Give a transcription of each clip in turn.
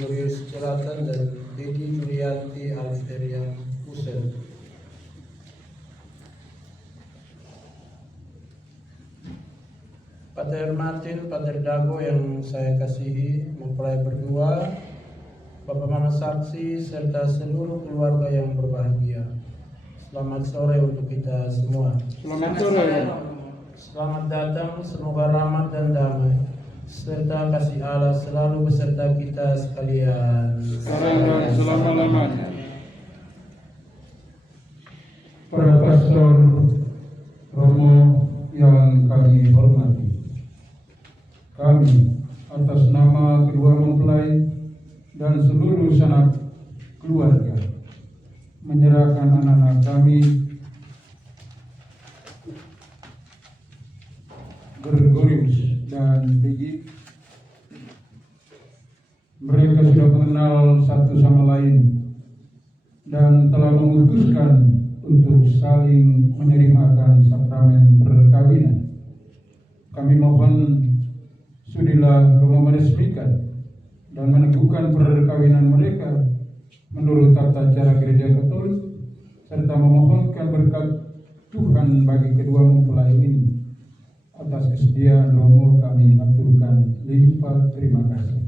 Gregorius Suratan dan Dedi Julianti Alferian Hussein. Pater Martin, Pater Dago yang saya kasihi, mempelai berdua, Bapak Mama Saksi, serta seluruh keluarga yang berbahagia. Selamat sore untuk kita semua. Selamat sore. Selamat datang, semoga rahmat dan damai serta kasih Allah selalu beserta kita sekalian. Sekarang dan selama-lamanya. Para pastor Romo yang kami hormati, kami atas nama kedua mempelai dan seluruh sanak keluarga menyerahkan anak-anak kami Gregorius dan Digi. Mereka sudah mengenal satu sama lain dan telah memutuskan untuk saling menerimakan sakramen perkawinan. Kami mohon sudilah Romo meresmikan dan meneguhkan perkawinan mereka menurut tata cara Gereja Katolik serta memohonkan berkat Tuhan bagi kedua mempelai ini. Atas kesediaan Romo kami aturkan limpah terima kasih.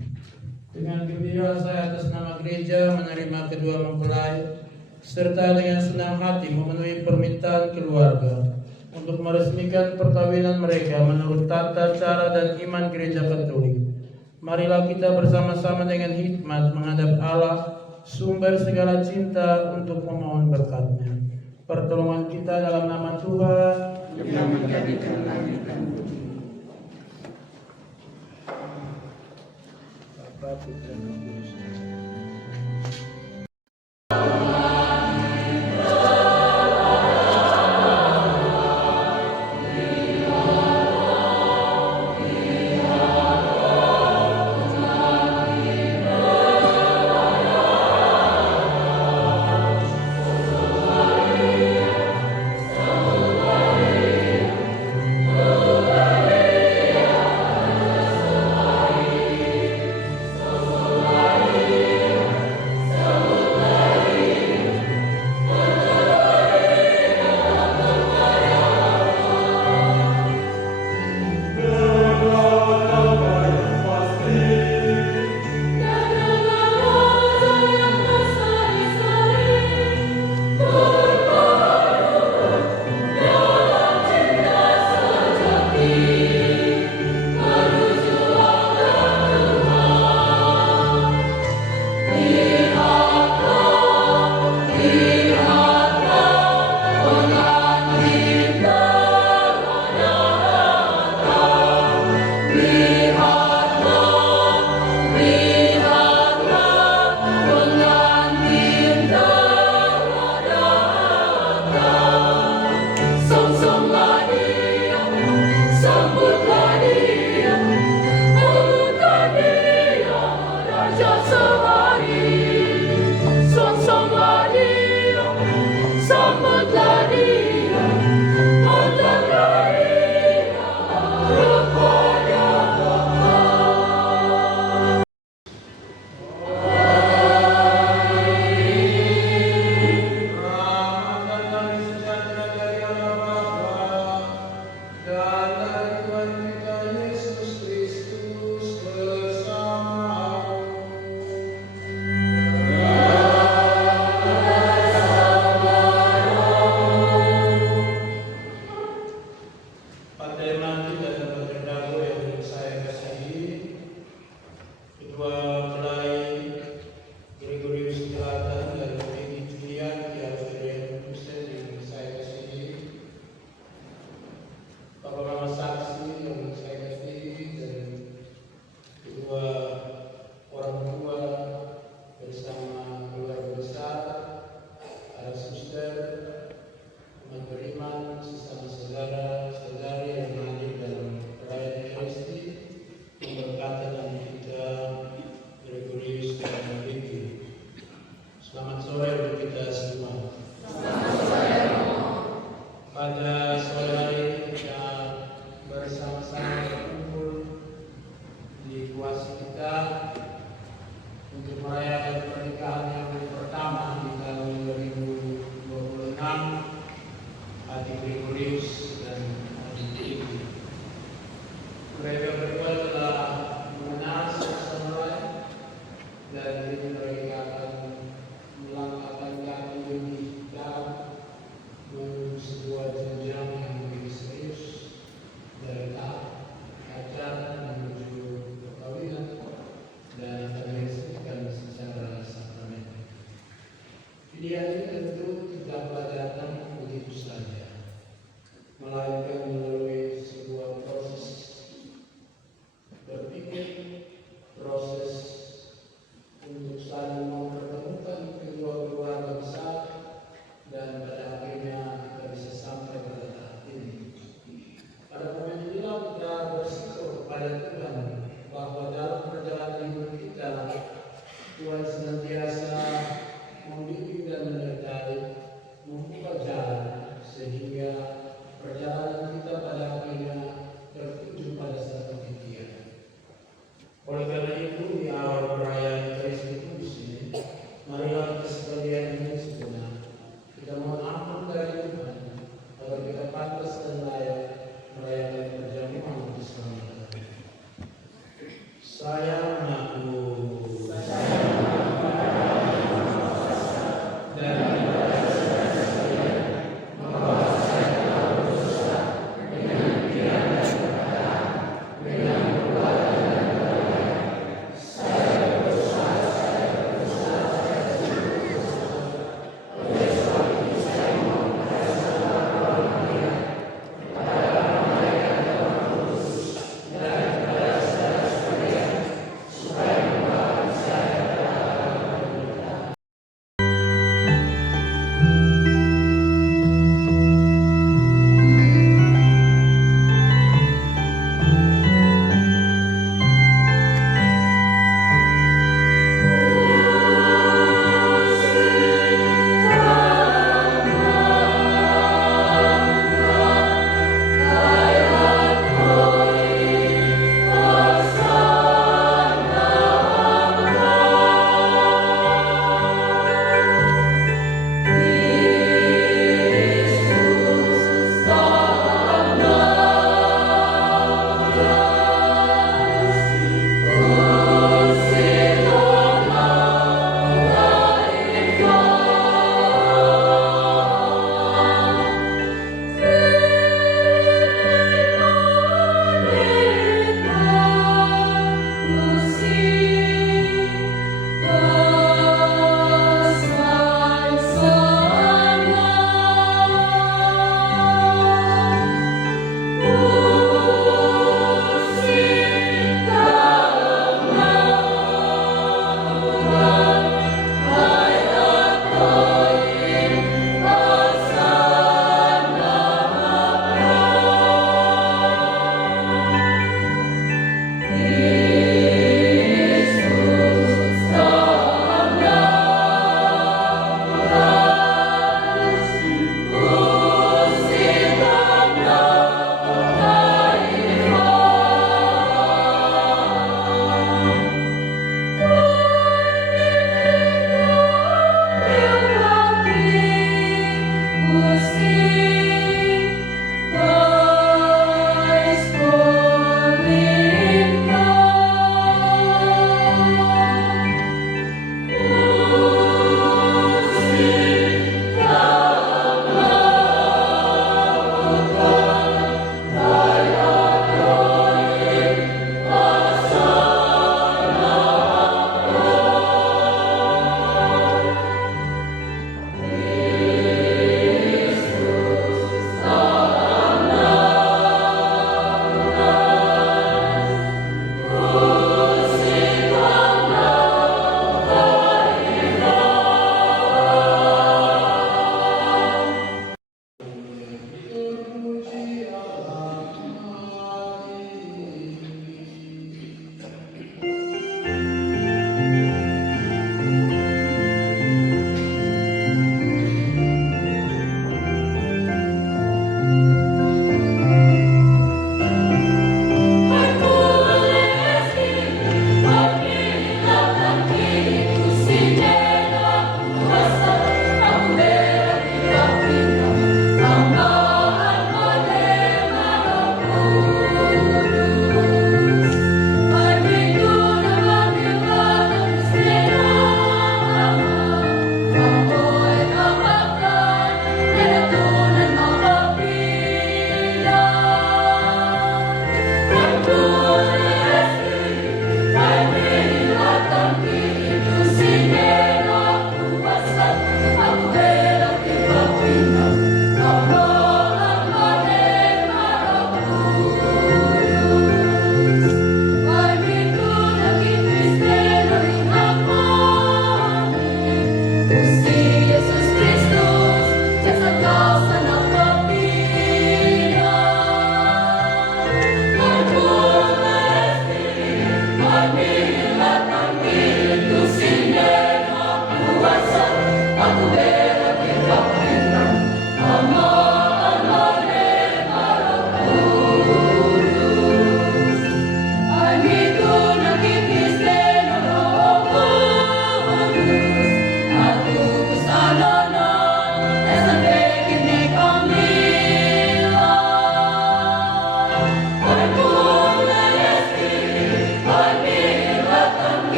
Dengan gembira saya atas nama gereja menerima kedua mempelai serta dengan senang hati memenuhi permintaan keluarga untuk meresmikan perkawinan mereka menurut tata cara dan iman Gereja Katolik. Marilah kita bersama-sama dengan hikmat menghadap Allah, sumber segala cinta, untuk memohon berkat-Nya. Pertolongan kita dalam nama Tuhan yang menjadikan langit dan bumi. Bapa, Putra, dan Roh Kudus. adik Gregorius dan adik Edi. Mereka berdua telah mengenal satu sama lain dan ini mereka akan melangkahkan kaki lebih dalam menuju sebuah jenjang yang lebih serius dari tahap pacaran menuju perkawinan dan akan diresmikan secara sakramen. Pilihan ini tentu tidaklah datang begitu saja, melainkan melalui sebuah proses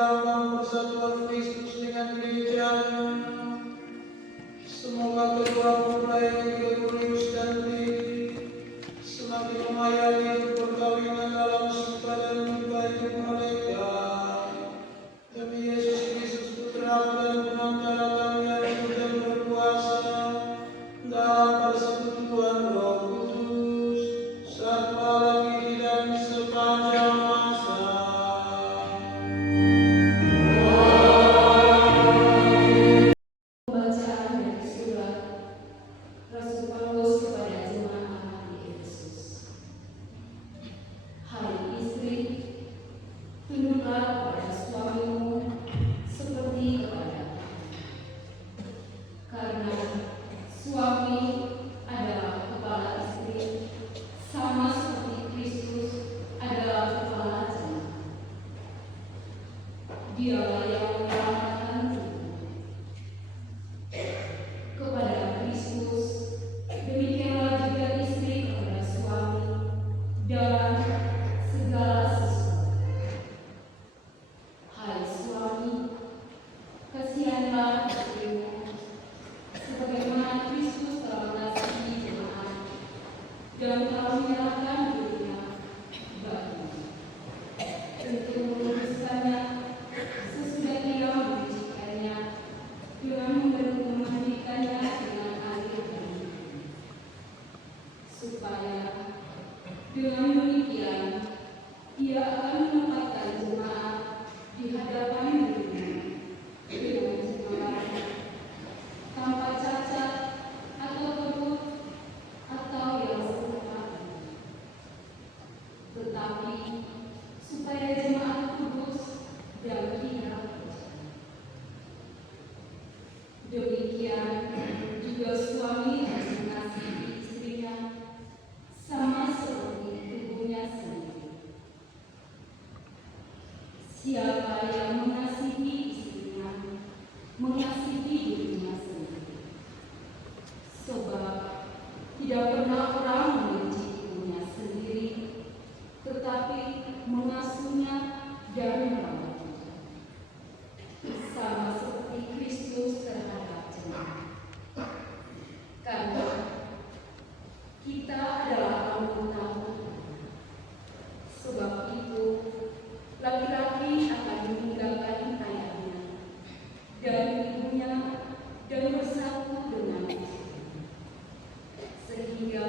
menjaga persatuan Kristus dengan gereja-Nya. Semoga kedua mempelai Gregorius dan Lily semakin mengayapi perkawinan dalam suka dan duka hidup mereka. Demi Yesus Kristus Putra dan Pengantara kami yang hidup dan berkuasa dalam persekutuan Roh Kudus, serta kini dan sepanjang masa. Pembacaan dari surat Rasul Paulus kepada jemaat di Efesus. Hai istri, tunduklah pada suamimu seperti kepada Allah. Karena suami adalah kepala istri, sama seperti Kristus adalah kepala jemaat. Dialah yang menyelamatkan kepada Kristus, demikianlah juga istri kepada suami dalam segala sesuatu. Hai suami, kasihanlah istrimu, sebagaimana Kristus telah mengasihi jemaat dan telah menyerahkan dirinya baginya, untuk meluruskannya sesudah ia mensucikannya dengan memandikannya dengan air dan minyak, supaya dengan demikian ia akan menempatkan jemaat di hadapan dirinya dengan jemaat tanpa cacat atau kerut atau yang serupa, tetapi supaya jemaat kudus dan tidak bercacat. Demikian juga suami harus mengasihi istrinya sama seperti tubuhnya sendiri. Siapa yang mengasihi istrinya, mengasihi dirinya sendiri. Sebab tidak pernah orang membenci ibunya sendiri, tetapi mengasuhnya dan merawatnya, sama seperti Kristus terhadap jemaat. Karena kita adalah anggota tubuh. Sebab itu, laki-laki akan meninggalkan ayahnya dan ibunya dan bersatu dengan istrinya, sehingga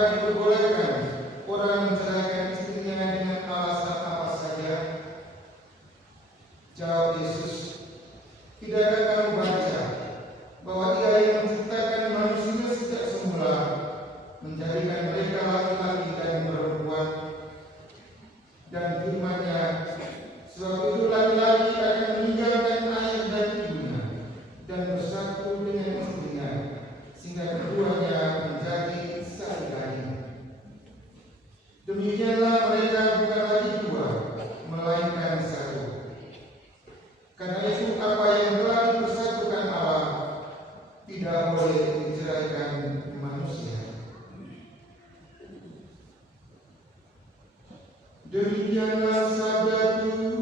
Apakah diperbolehkan orang menceraikan istrinya dengan alasan apa saja? Jawab Yesus, tidakkah kamu baca bahwa Dia yang menciptakan manusia sejak semula menjadikan mereka laki-laki dan perempuan, dan firman-Nya, sebab itu laki-laki akan meninggalkan ayah dan ibunya dan bersatu dengan istrinya, sehingga keduanya menjadi satu daging. Demikianlah mereka bukan lagi dua, melainkan satu. Karena itu apa yang telah dipersatukan Allah tidak boleh diceraikan manusia. Demikianlah sabda Tuhan.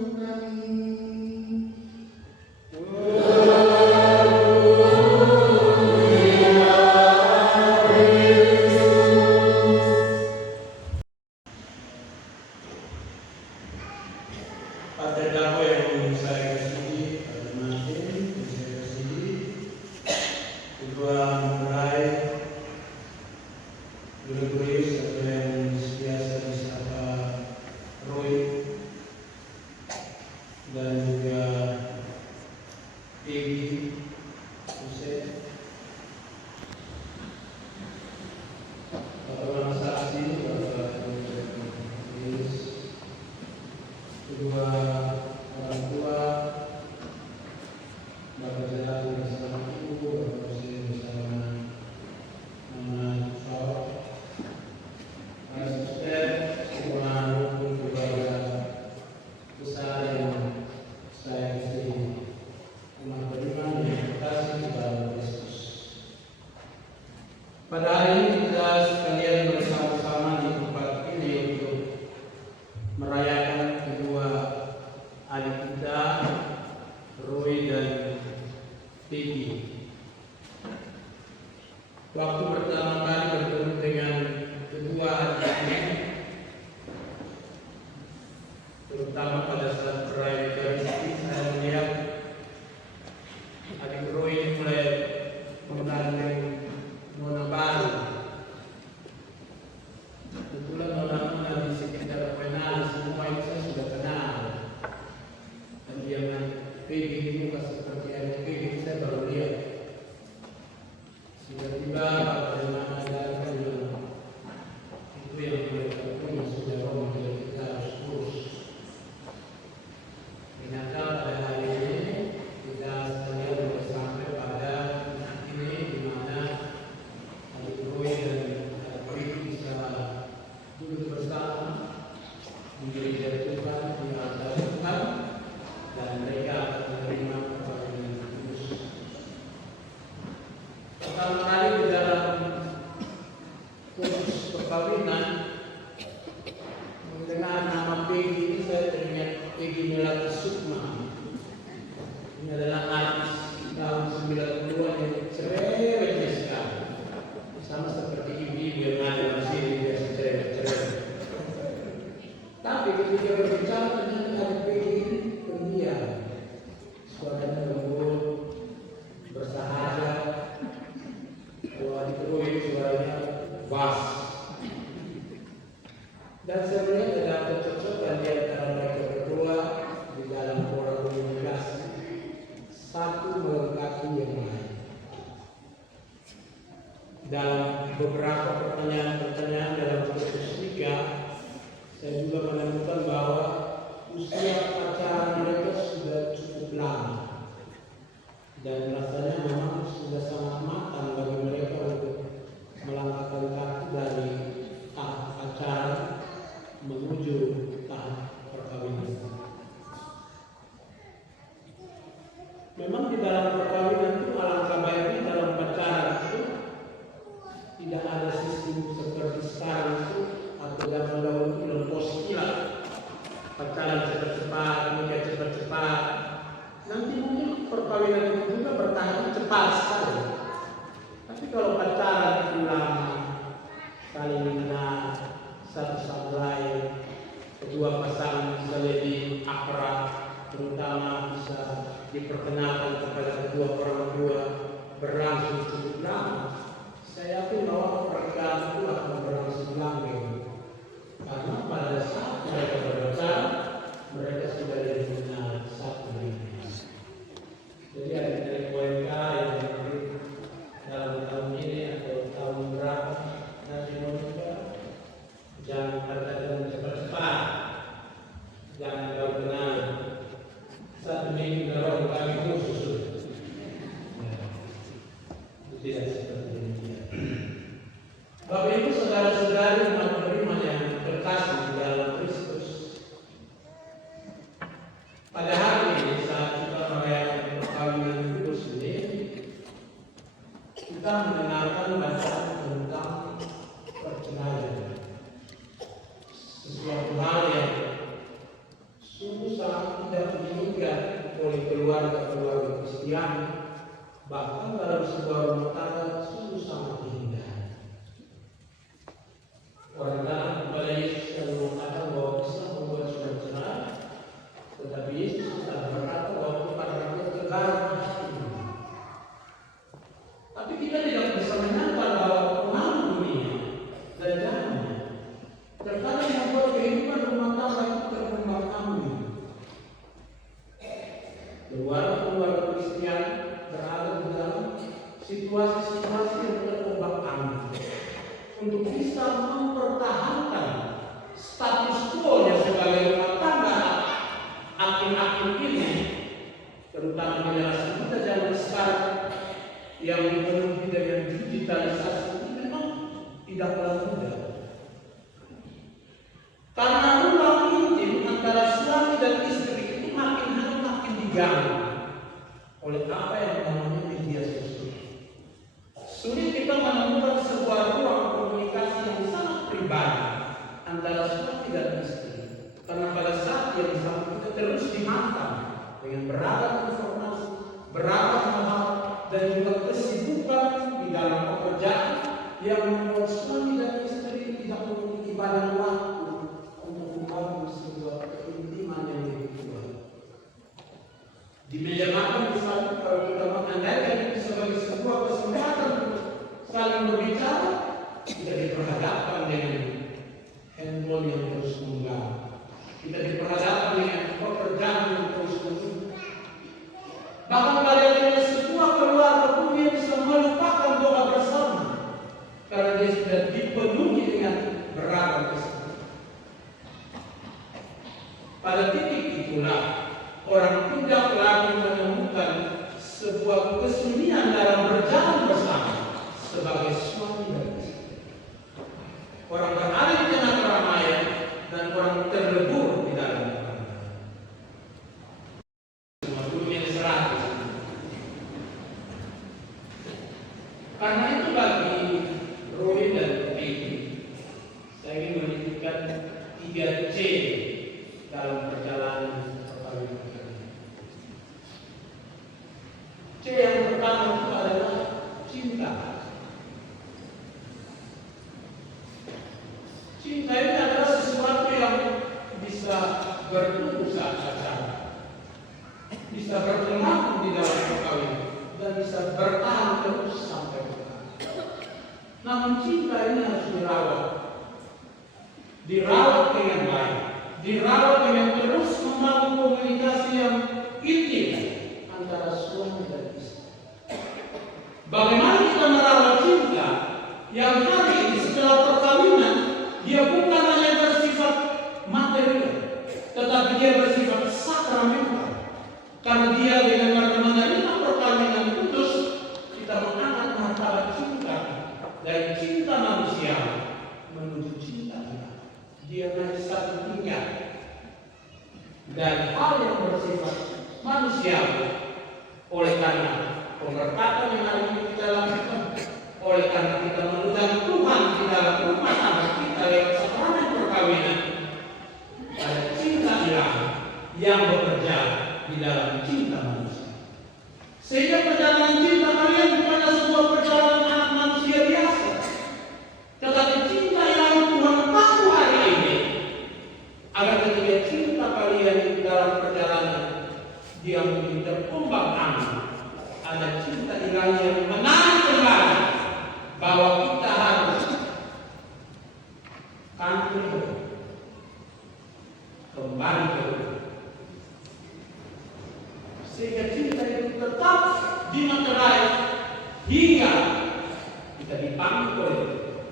Pak terdakwa yang saya kasihi, Pak Martin, yang saya kasihi, kedua mempelai, Gregorius atau yang biasa disapa Roy, dan juga Peggy, Jose, Bapak saksi, Bapak Gregorius, kedua orang tua, Bapak Jalal bersama Ibu, Bapak Hussein bersama Mama Fau, asisten, semua rukun keluarga besar yang saya kasihi, umat beriman yang terkasih kepada Kristus. Pada hari ini kita sekalian bersama-sama di tempat ini untuk merayakan kedua adik kita, Roy dan Peggy. Waktu pertama kali bertemu dengan kedua adik ini, terutama pada saat perayaan Eucharistik, saya melihat adik Roy ini mulai menggandeng nona baru. Kebetulan nona-nona di sekitar Penang semua itu saya sudah kenal. Dan dia Peggy ini muka seperti adik Peggy saya baru lihat. Tiba-tiba pada mana datang itu yang mereka punya sudah Roma, jadi kita harus urus. Ternyata pada hari ini kita sekalian sudah sampai pada titik ini di mana adik Roy dan adik Peggy bisa duduk bersama menjadi Tuhan di antara Tuhan, dan mereka akan menerima perkawinan kudus. Pertama kali di dalam kudus perkawinan mendengar nama Peggy ini, saya teringat Peggy Melati Sukma. Ini adalah artis tahun 90-an yang cerewetnya sekali, sama seperti ibu-ibu yang ada di sini biasa cerewet-cerewet. Tapi ketika berbicara ternyata adik Peggy ini pendiam, suaranya lembut, bersahaja. Kalau adik Roy suaranya bass. Dan saya melihat ada kecocokan di antara mereka berdua di dalam pola komunikasi, satu melengkapi yang lain. Dalam beberapa pertanyaan-pertanyaan dalam proses nikah, saya juga menemukan bahwa usia pacaran mereka sudah cukup lama, dan rasanya memang sudah sangat matang bagi mereka untuk melangkahkan kaki dari tahap pacaran menuju tahap perkawinan. Memang di dalam perkawinan itu alangkah baiknya dalam pacaran itu tidak ada sistem seperti sekarang itu, atau zaman dahulu itu lempos kilat, pacaran cepat-cepat, nikah cepat-cepat. Nanti mungkin perkawinan itu juga bertahan cepat sekali. Tapi kalau pacaran itu lama, saling mengenal satu sama lain, kedua pasangan bisa lebih akrab, terutama bisa diperkenalkan kepada kedua orang tua, berlangsung cukup lama. Saya yakin bahwa pernikahan itu akan berlangsung sebuah rumah tangga sungguh sangat indah. Orang datang kepada Yesus dan mengatakan bahwa bisa membuat surat cerai, tetapi Yesus telah berkata bahwa kepada rakyat kegaraan hati. Tapi kita tidak bisa menyangkal bahwa pengaruh dunia dan jalannya terkadang membuat kehidupan rumah tangga itu terombang-ambing. Keluarga Kristian berada di dalam situasi-situasi yang terombang-ambing untuk bisa mempertahankan status quo yang sebagai rumah tangga akhir-akhir ini, terutama generasi kita zaman sekarang yang dipenuhi dengan digitalisasi, ini memang tidaklah mudah. Karena ruang intim antara suami dan istri itu makin hari makin diganggu oleh apa yang namanya media sosial. Sulit kita menemukan sebuah ruang komunikasi yang sangat pribadi antara suami dan istri. Karena pada saat yang sama kita terus dihantam dengan beragam informasi, beragam hal, dan juga kesibukan di dalam pekerjaan yang membuat suami dan istri tidak memiliki banyak waktu untuk membangun sebuah keintiman yang lebih kuat. Di meja makan misalnya, kalau kita mengandaikan itu sebagai sebuah kesempatan untuk saling berbicara, kita diperhadapkan dengan handphone yang terus mengganggu. Kita diperhadapkan dengan pekerjaan yang terus mengganggu. Bahkan pada sebuah keluarga pun dia bisa melupakan doa bersama karena dia sudah dipenuhi dengan beragam kesempatan. Pada titik itulah orang tidak lagi menemukan sebuah kesunyian dalam berjalan bersama sebagai suami dan istri. Orang berada di tengah keramaian dan orang terlebur di dalam keramaian. Semua dunia diserah. Karena itu bagi Roy dan Peggy, saya ingin menitipkan 3C dalam perjalanan perkawinan. C yang pertama itu adalah cinta. Cinta ini adalah sesuatu yang bisa bertumbuh saat pacaran, bisa berkembang di dalam perkawinan, dan bisa bertahan terus sampai bertahan. Namun cinta ini harus dirawat dengan baik, dirawat dengan terus membangun komunikasi yang intim antara suami dan istri. Bagaimana kita merawat cinta yang hari ini setelah perkawinan dia bukan hanya bersifat material, tetapi dia bersifat sakramental. Karena dia dengan menerima perkawinan kudus, kita mengangkat martabat cinta dari cinta manusia menuju cinta Allah. Dia naik satu tingkat dari hal yang bersifat manusiawi. Oleh karena pemberkatan yang hari ini kita lakukan, oleh karena kita mengundang Tuhan di dalam rumah tangga kita lewat sakramen perkawinan, ada cinta ilahi yang bekerja di dalam cinta manusia. Sehingga perjalanan cinta kalian bukanlah sebuah perjalanan anak manusia biasa, tetapi cinta ilahi Tuhan tahu hari ini agar ketika cinta kalian di dalam perjalanan dia menjadi terkembang-ambing. Ada cinta ilahi yang menarik kembali bahwa kita harus kembali ke rumah. Sehingga cinta itu tetap dimaterai hingga kita dipanggil oleh Tuhan.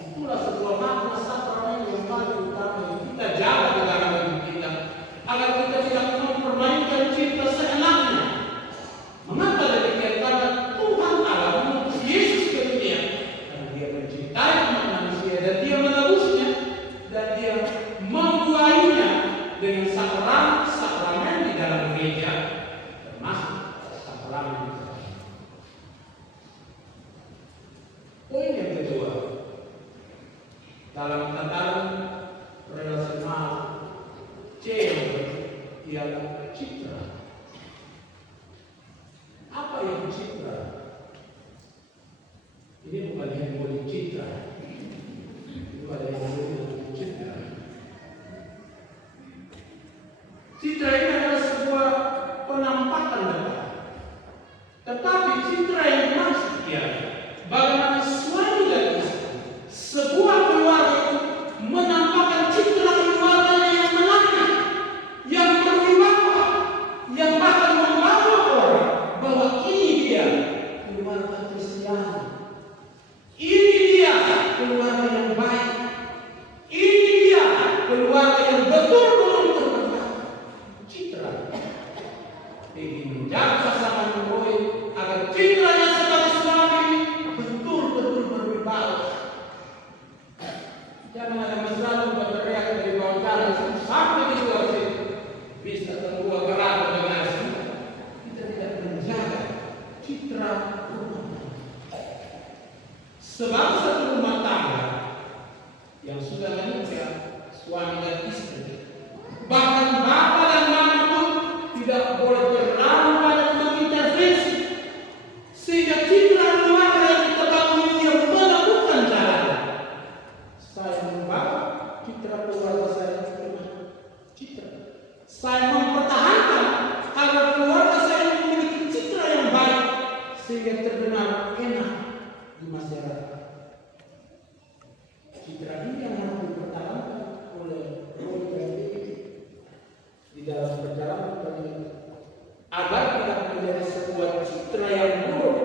Itulah sebuah makna sakramen yang paling utama yang kita jaga di dalam hidup kita, agar kita tidak mempermainkan cinta seenaknya. Mengapa demikian? Karena Tuhan Allah mengutus Yesus ke dunia dan dia mencintai umat manusia dan dia menebusnya dan dia membuainya dengan sakramen di dalam gereja, termasuk sakramen. Poin yang kedua, dalam tataran relasional C ialah citra. Apa yang citra? Jangan ada masalah buat teriak dari bawah jalan sampai di luar situ. Bisa terbuat gerak dengan kita tidak menjaga citra rumah tangga. Sebab satu rumah tangga yang sudah menikah, suami dan istri, bahkan bapak dan mama pun tidak boleh terlalu banyak mengintervensi, sehingga citra keluarga yang kita bangun ini menemukan jalan. Saya membangun citra keluarga saya, citra. Saya mempertahankan agar keluarga saya memiliki citra yang baik, sehingga terkenal enak di masyarakat. Citra ini yang harus dipertahankan oleh di dalam perjalanan pendidikan, agar tidak menjadi sebuah citra yang buruk,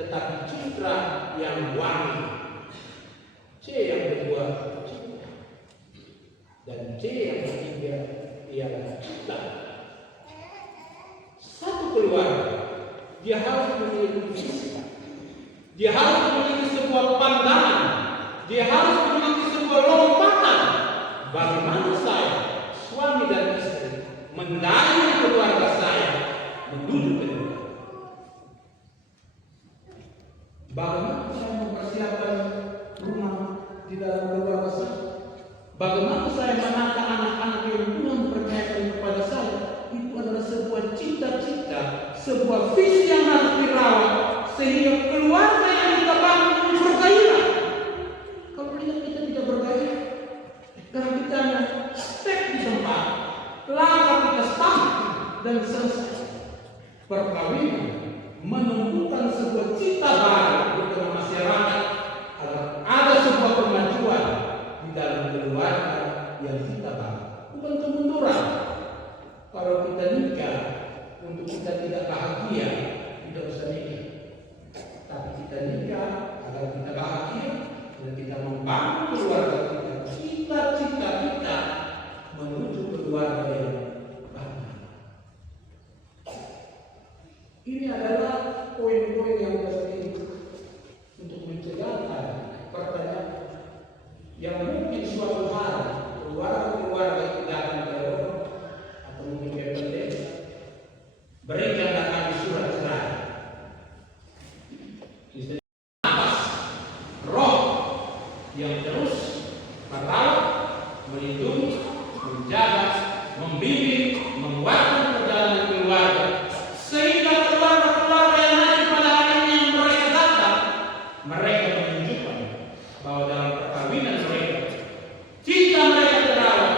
tetapi citra yang wangi. C yang kedua citra, dan C yang ketiga ialah cita. Satu keluarga dia harus memiliki visi, dia harus memiliki sebuah pandangan, dia harus memiliki sebuah lompatan. Bagaimana saya, suami dan istri, mendayung keluarga saya menuju ke depan? Bagaimana saya mempersiapkan rumah di dalam keluarga saya? Bagaimana saya menata anak-anak yang Tuhan percayakan kepada saya? Itu adalah sebuah cita-cita, sebuah visi yang harus dirawat, sehingga keluarga yang kita bangun bergairah. Kalau kita tidak bergairah, karena kita hanya step di tempat, langkah kita stop dan selesai. Perkawinan menumbuhkan sebuah cita baru di tengah masyarakat, agar ada sebuah kemajuan di dalam keluarga yang kita bangun. Bukan kemunduran. Kalau kita nikah untuk kita tidak bahagia, tidak usah nikah. Tapi kita nikah agar kita bahagia dan kita membangun keluarga kita. Cita-cita kita menuju keluarga yang baik. Ini adalah poin-poin yang penting untuk mencegahkan pertanyaan yang mungkin suatu hari keluarga-keluarga itu datang ke orang atau mungkin ke pendeta, berikanlah kami surat cerai. Nafas roh yang terus merawat, melindungi, menjaga, membimbing, menguatkan perjalanan keluarga, sehingga keluarga-keluarga yang nanti pada hari ini yang mereka datang, mereka menunjukkan bahwa dalam perkawinan mereka, cinta mereka terawat,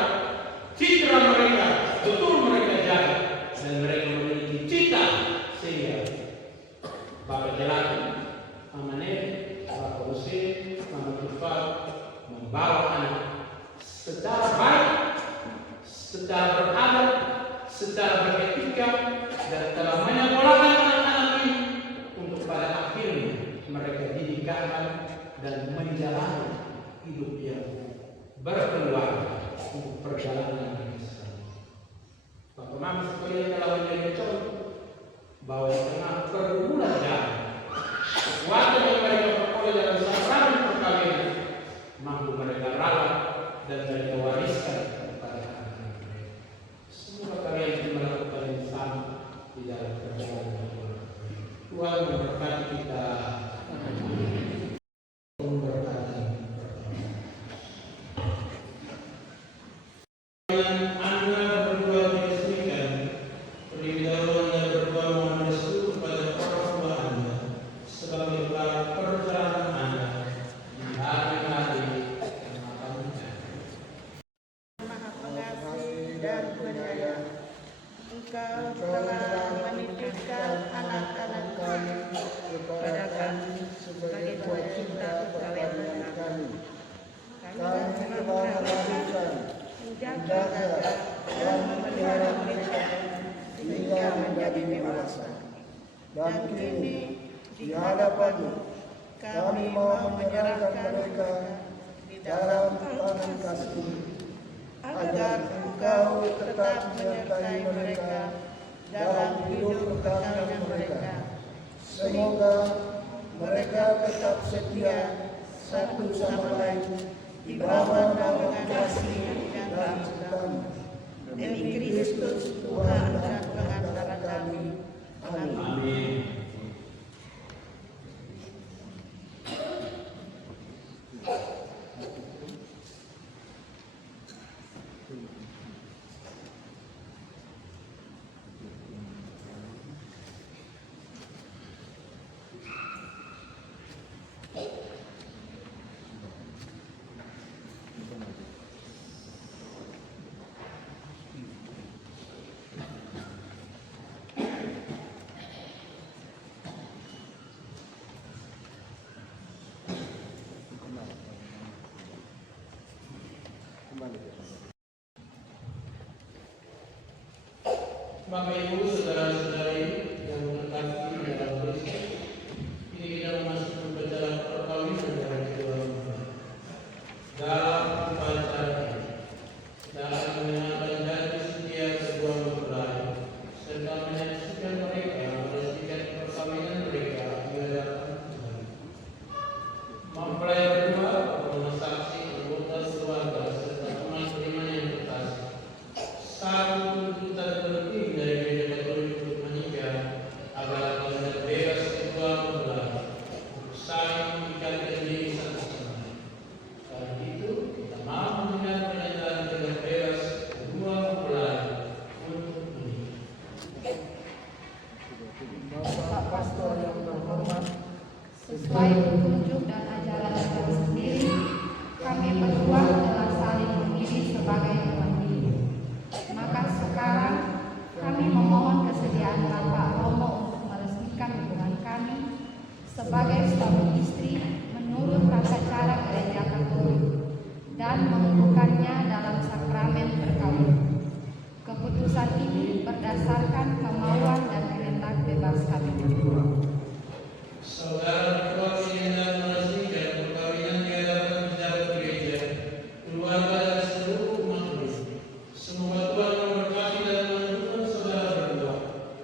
citra mereka betul mereka jaga, dan mereka memiliki cita, sehingga Bapak Jelati, Mama Neri, Bapak Hussein, Mama Tufal membawa anak secara baik, secara beradab, secara beretika, dan telah menyekolahkan anak-anak ini untuk pada akhirnya mereka didikahkan dan menjalani hidup yang berkeluarga untuk perjalanan yang sekarang. Bapak Mama sekalian telah menjadi contoh bahwa di tengah pergumulan jalan, kekuatan yang mereka peroleh dalam sakramen perkawinan mampu mereka rawat dan mereka wariskan kepada anak-anak mereka. Semoga kalian melakukan yang sama di dalam perjalanan keluarga. Tuhan memberkati kita. Memberkati Anda berdua diresmikan. Terlebih dahulu Anda berdua mohon restu kepada orang tua Anda sebagai perjalanan Anda di hari-hari yang akan datang. Maha Pengasih dan Penyayang, Engkau telah menitipkan anak-anak kami kepada kami sebagai buah cinta perkawinan kami. Kami telah melakukan, menjaga, dan memelihara mereka hingga menjadi dewasa. Dan kini di hadapan-Mu kami mau menyerahkan mereka di dalam tangan kasih, agar Engkau tetap menyertai mereka dalam hidup perkawinan mereka. Semoga mereka tetap setia satu sama lain di bawah naungan kasih dan keagungan demi Kristus Tuhan dan pengantara kami. Amin. Bapak Ibu, saudara-saudari yang terkasih di dalam Kristus, ini kita memasuki upacara perkawinan dari kedua mempelai. Dalam upacara ini, kita akan mengenalkan janji setia kedua mempelai serta menyaksikan mereka meresmikan perkawinan mereka di hadapan Tuhan. Mempelai berdua adalah saksi anggota keluarga serta teman beriman yang terkasih. Satu tuntutan penting dari gereja Katolik untuk menikah adalah mengenal bebas kedua mempelai untuk saling mengikatkan diri satu sama lain. Karena itu kita mau mendengar pernyataan dengan bebas kedua mempelai untuk menikah. Bapak Pastor yang terhormat, Sesuai petunjuk dan ajaran kami sendiri, kami berdua telah saling memilih sebagai tuan diri. Maka sekarang kami memohon kesediaan Bapak Romo untuk meresmikan hubungan kami sebagai suami istri menurut tata cara gereja Katolik dan mengukuhkannya dalam sakramen perkawinan. Keputusan ini berdasarkan kemauan dan kehendak bebas kami berdua. Saudara berdua ingin meresmikan perkawinan di hadapan pejabat gereja, keluarga dan seluruh umat Kristus. Semoga Tuhan memberkati dan mendukung saudara berdua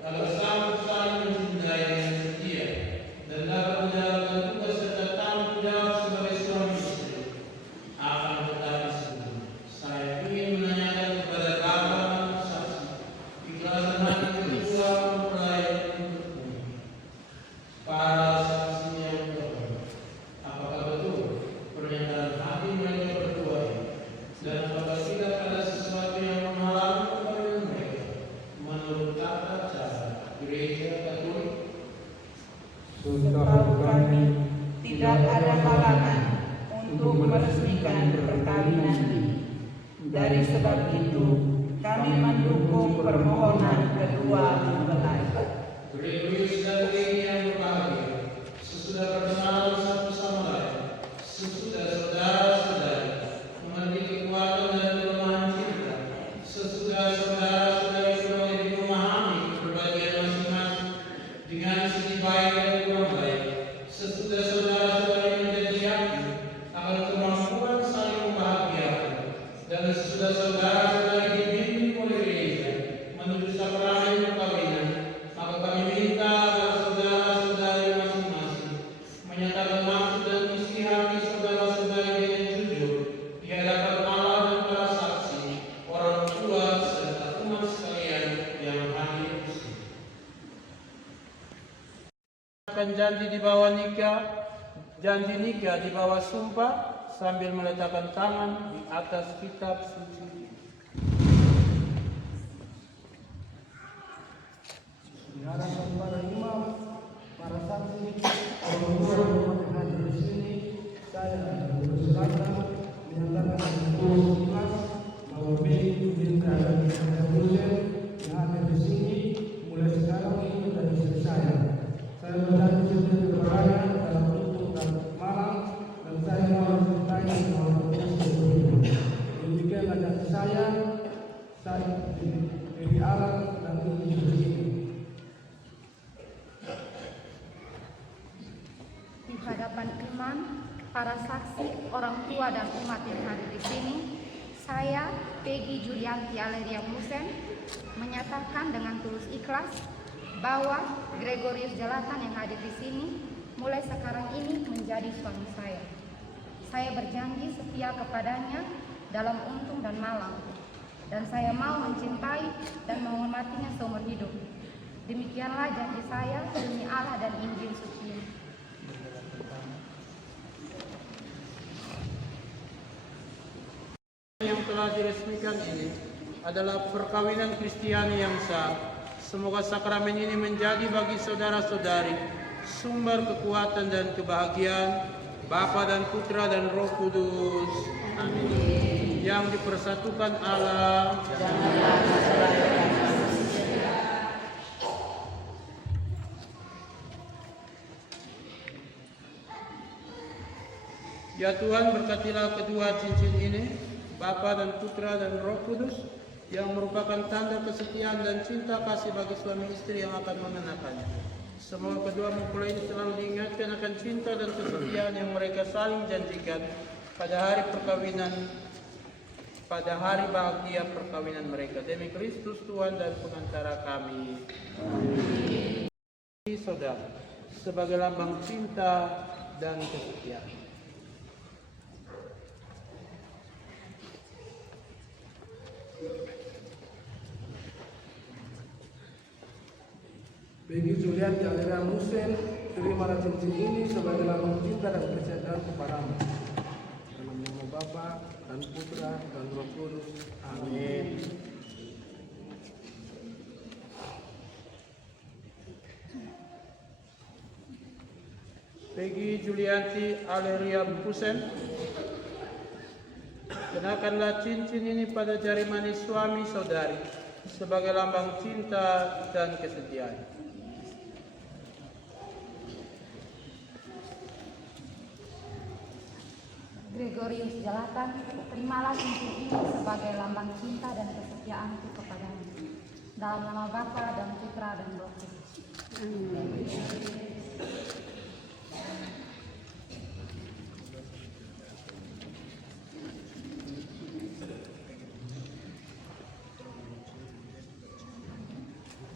agar sanggup saling mencintai dengan setia dan dapat menjalankan tugas serta tanggung jawab sebagai suami istri. Akan tetapi sebelumnya, saya ingin menanyakan kepada Bapak dan saksi ikhlasan hati kedua mempelai untuk menikah. Para saksi yang terhormat, apakah betul pernyataan hati mereka berdua ini, dan apakah tidak ada sesuatu yang menghalangi perkawinan mereka menurut tata cara gereja Katolik? setahu kami tidak ada halangan untuk meresmikan perkawinan ini. Dari sebab itu, kami mendukung permohonan kedua mempelai. Gregorius dan Leni yang berbahagia, sesudah berkenalan satu sama lain, sesudah saudara-saudari mengerti kekuatan dan kelemahan cinta, sesudah saudara-saudari mulai memahami kepribadian masing-masing dengan sisi baik dan kurang baik, sesudah saudara-saudari menjadi yakin akan kemampuan saling membahagiakan, dan sesudah saudara-saudari dibimbing oleh gereja menuju sakramen perkawinan, maka kami minta agar saudara-saudari masing-masing menyatakan maksud dan isi hati saudara-saudari dengan jujur di hadapan Allah dan para saksi, orang tua serta umat sekalian yang hadir di sini. Akan janji di bawah nikah, janji nikah di bawah sumpah sambil meletakkan tangan di atas kitab suci. Diharapkan para imam, para saksi, orang tua yang hadir di sini, saya bersumpah menyatakan dengan ikhlas bahwa Mei Binta dan Hussein yang hadir di sini mulai sekarang ini menjadi istri saya. Saya berjanji setia kepada dalam tutur dan malam, dan saya mau mencintai selama hidup. Demikianlah janji saya diri Allah dan untuk ini. Di hadapan imam, para saksi, orang tua dan umat yang hadir di sini, saya, Peggy Julianti Aleria Musen, menyatakan dengan tulus ikhlas bahwa Gregorius Jelatan yang hadir di sini mulai sekarang ini menjadi suami saya. Saya berjanji setia kepadanya dalam untung dan malang, dan saya mau mencintai dan menghormatinya seumur hidup. Demikianlah janji saya demi Allah dan Injil suci. Yang telah diresmikan ini adalah perkawinan Kristiani yang sah. Semoga sakramen ini menjadi bagi saudara-saudari sumber kekuatan dan kebahagiaan Bapa dan Putra dan Roh Kudus. Amin. Yang dipersatukan Allah. Ya Tuhan, berkatilah kedua cincin ini, Bapa dan Putra dan Roh Kudus, yang merupakan tanda kesetiaan dan cinta kasih bagi suami istri yang akan mengenakannya. Semoga kedua mempelai ini selalu diingatkan akan cinta dan kesetiaan yang mereka saling janjikan pada hari perkawinan, pada hari bahagia perkawinan mereka. Demi Kristus Tuhan dan pengantara kami. Amin. Saudara, sebagai lambang cinta dan kesetiaan. Bagi Julian Jalera Musen, terimalah cincin ini sebagai lambang cinta dan kesetiaan kepadamu. Dalam nama Bapa dan Putra dan Roh Kudus. Amin. Peggy Julianti Aleria Musen, kenakanlah cincin ini pada jari manis suami saudari sebagai lambang cinta dan kesetiaan. Gregorius Jalatan, terimalah cincin ini sebagai lambang cinta dan kesetiaanku kepadamu. Dalam nama Bapa dan Putra dan Roh Kudus. Amin.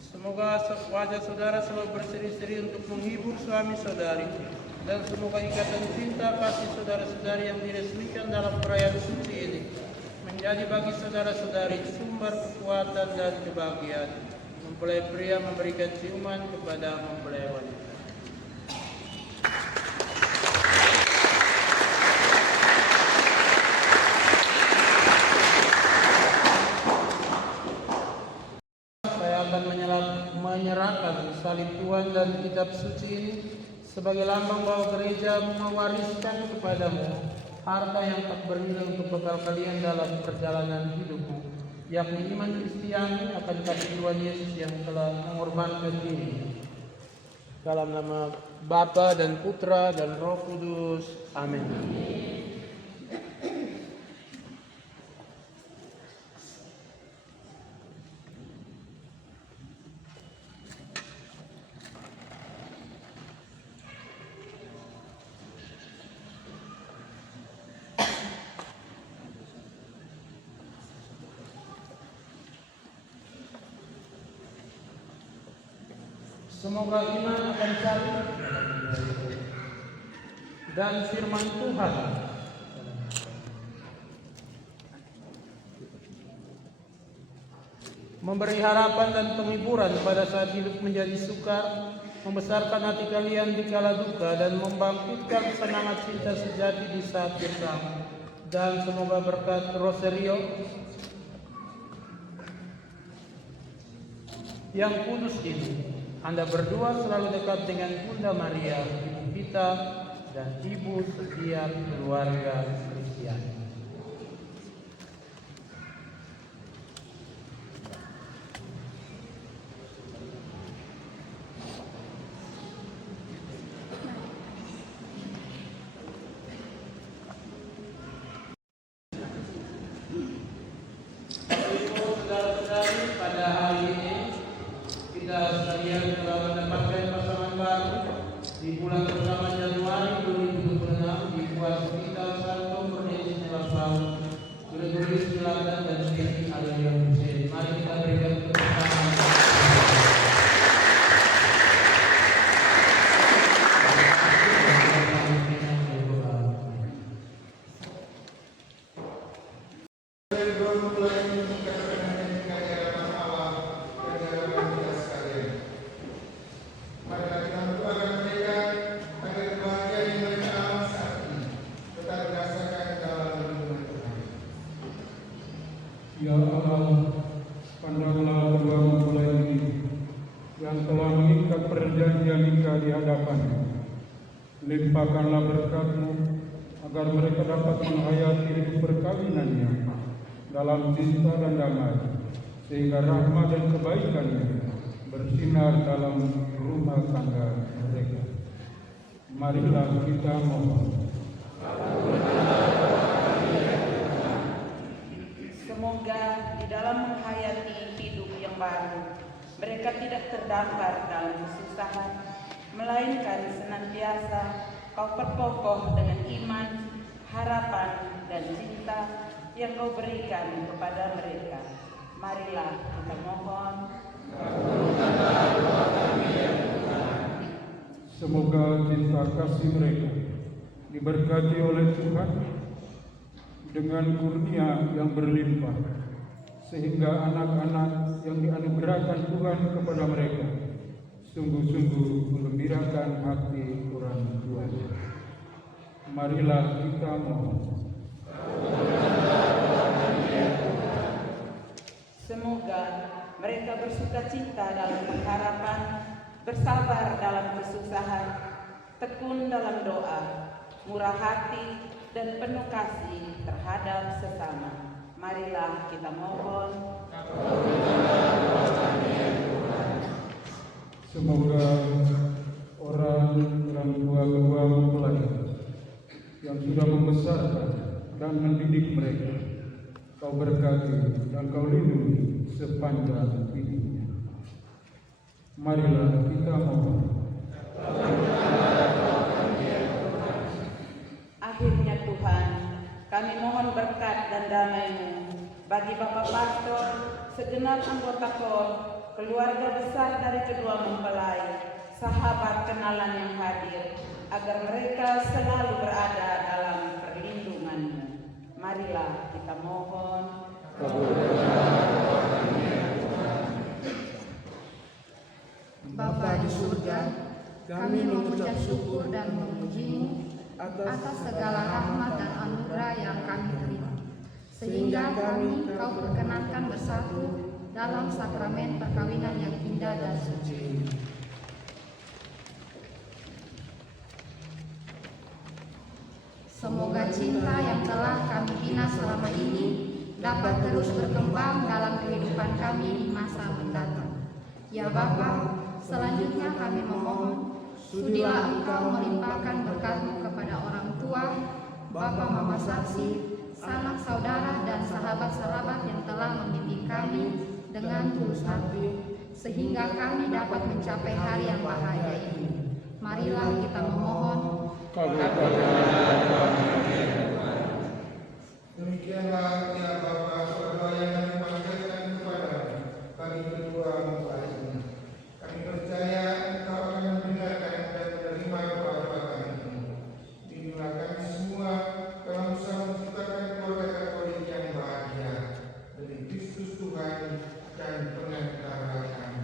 Semoga wajah saudara selalu berseri-seri untuk menghibur suami saudari, dan semoga ikatan cinta kasih saudara-saudari yang diresmikan dalam perayaan suci ini menjadi bagi saudara-saudari sumber kekuatan dan kebahagiaan. Mempelai pria memberikan ciuman kepada mempelai wanita. Menyerahkan salib Tuhan dan kitab suci ini sebagai lambang bahwa gereja mewariskan kepadamu harta yang tak bernilai untuk bekal kalian dalam perjalanan hidupmu, yakni iman Kristiani akan kasih Tuhan Yesus yang telah mengorbankan diri. Dalam nama Bapa dan Putra dan Roh Kudus. Amin. Semoga iman akan saling dan firman Tuhan memberi harapan dan penghiburan pada saat hidup menjadi sukar, membesarkan hati kalian di kala duka, dan membangkitkan semangat cinta sejati di saat bersama. Dan semoga berkat Rosario yang kudus ini, Anda berdua selalu dekat dengan Bunda Maria, Ibu kita dan Ibu setiap keluarga Kristiani. Saudara-saudari, pada hari ini kita sekalian telah mendapatkan pasangan baru di bulan pertama Januari 2026 di Kuas Hospital Santo Cornelis de la Paz, Gregorius Jalatan dan Peggy Aleria Musen. Mari kita berikan tepuk tangan. mempelai ini katakan dengan di hadapan Allah dan di hadapan kita sekalian. Marilah kita mendoakan mereka agar kebahagiaan yang mereka alami saat ini tetap dirasakan dalam lindungan Tuhan. Ya Allah, pandanglah kedua mempelai ini yang telah mengikat perjanjian nikah di hadapan-Mu. Limpahkanlah berkat-Mu agar mereka dapat menghayati hidup perkawinannya dalam cinta dan damai, sehingga rahmat dan kebaikannya bersinar dalam rumah tangga mereka. Marilah kita mohon. Semoga di dalam menghayati hidup yang baru, mereka tidak terdampar dalam kesusahan, melainkan senantiasa Kau perkokoh dengan iman, harapan, dan cinta yang Kau berikan kepada mereka. Marilah kita mohon. Semoga cinta kasih mereka diberkati oleh Tuhan dengan kurnia yang berlimpah, sehingga anak-anak yang dianugerahkan Tuhan kepada mereka sungguh-sungguh menggembirakan hati orang tuanya. Marilah kita mohon. Semoga mereka bersukacita dalam pengharapan, bersabar dalam kesusahan, tekun dalam doa, murah hati, dan penuh kasih terhadap sesama. Marilah kita mohon. Semoga orang tua kedua mempelai yang sudah membesarkan dan mendidik mereka, Kau berkati dan Kau lindungi sepanjang hidupnya. Marilah kita mohon. Akhirnya Tuhan, kami mohon berkat dan damai-Mu bagi Bapak Pastor, segenap anggota KOR, keluarga besar dari kedua mempelai, sahabat kenalan yang hadir, agar mereka selalu berada dalam perlindungan-Mu. Marilah kita mohon. Bapa di surga, Kami mengucap syukur dan memuji-Mu atas segala rahmat dan anugerah yang kami terima, sehingga kami Kau perkenankan bersatu dalam sakramen perkawinan yang indah dan suci. Semoga cinta yang telah kami bina selama ini dapat terus berkembang dalam kehidupan kami di masa mendatang. Ya Bapa, selanjutnya kami memohon, sudilah Engkau melimpahkan berkat-Mu kepada orang tua, Bapa Mama Saksi, sanak saudara dan sahabat-sahabat yang telah membimbing kami dengan tulus hati, sehingga kami dapat mencapai hari yang bahagia ini. Marilah kita memohon. Demikianlah ya Bapa, doa yang kami panjatkan kepada-Mu bagi kedua mempelai ini. Kami percaya Engkau akan mendengarkan dan menerima doa-doa kami ini. Bimbinglah kami semua dalam usaha menciptakan keluarga Katolik yang bahagia demi Kristus Tuhan dan pengantara kami.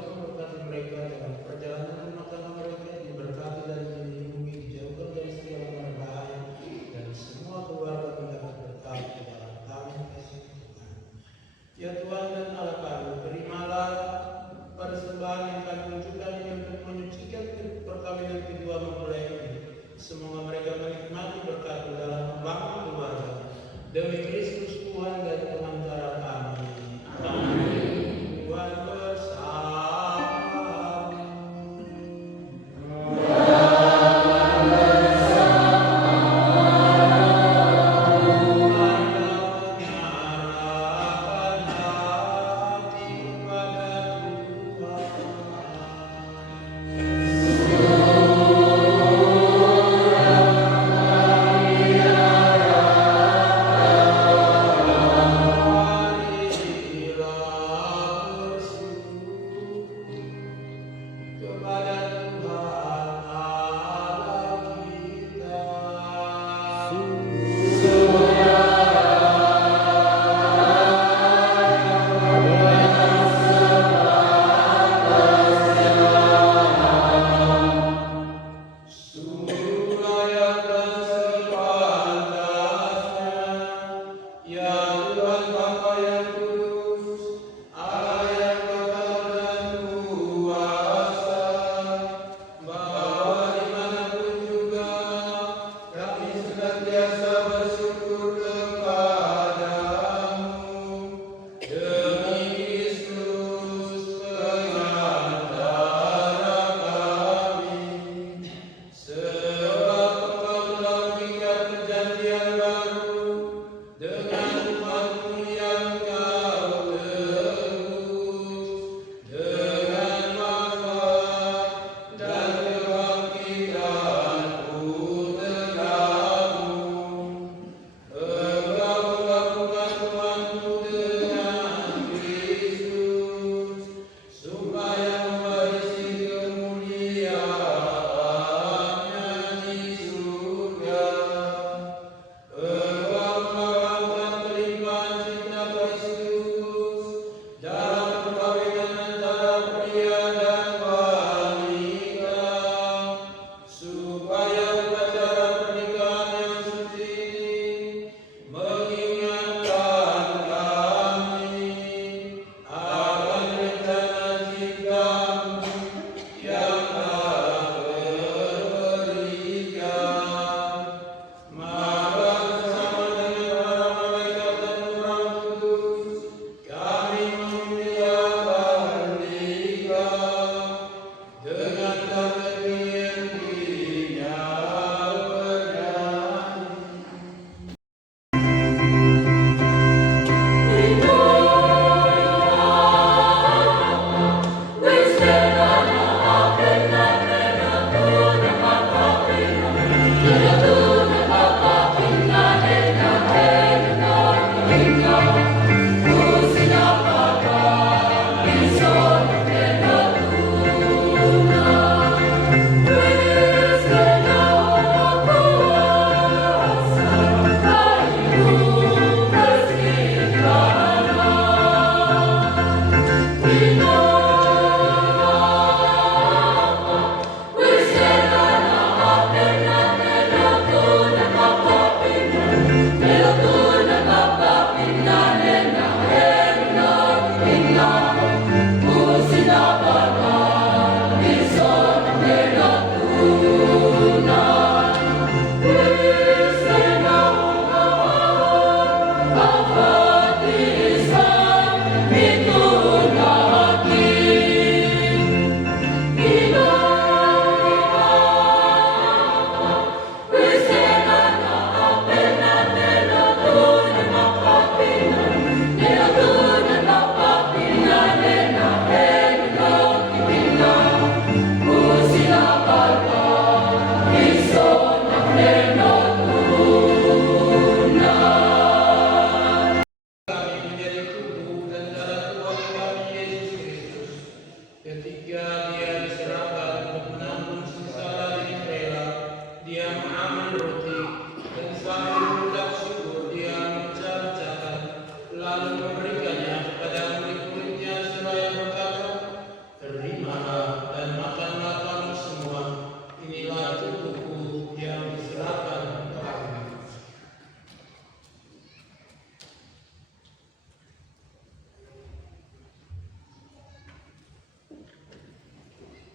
Tuhan memberkati mereka dalam perjalanan rumah tangga mereka, diberkati dan dilindungi, dijauhkan dari segala mara bahaya, dan semua keluarga mendapat berkat di dalam nama kasih Tuhan. Ya Tuhan dan Allah kami, terimalah persembahan yang kami tunjukkan ini untuk menyucikan perkawinan kedua mempelai ini. Semoga mereka menikmati berkat dalam membangun keluarga. Demi Kristus Tuhan dan pengantara kami. Amin. Tuhan bersama. Amin.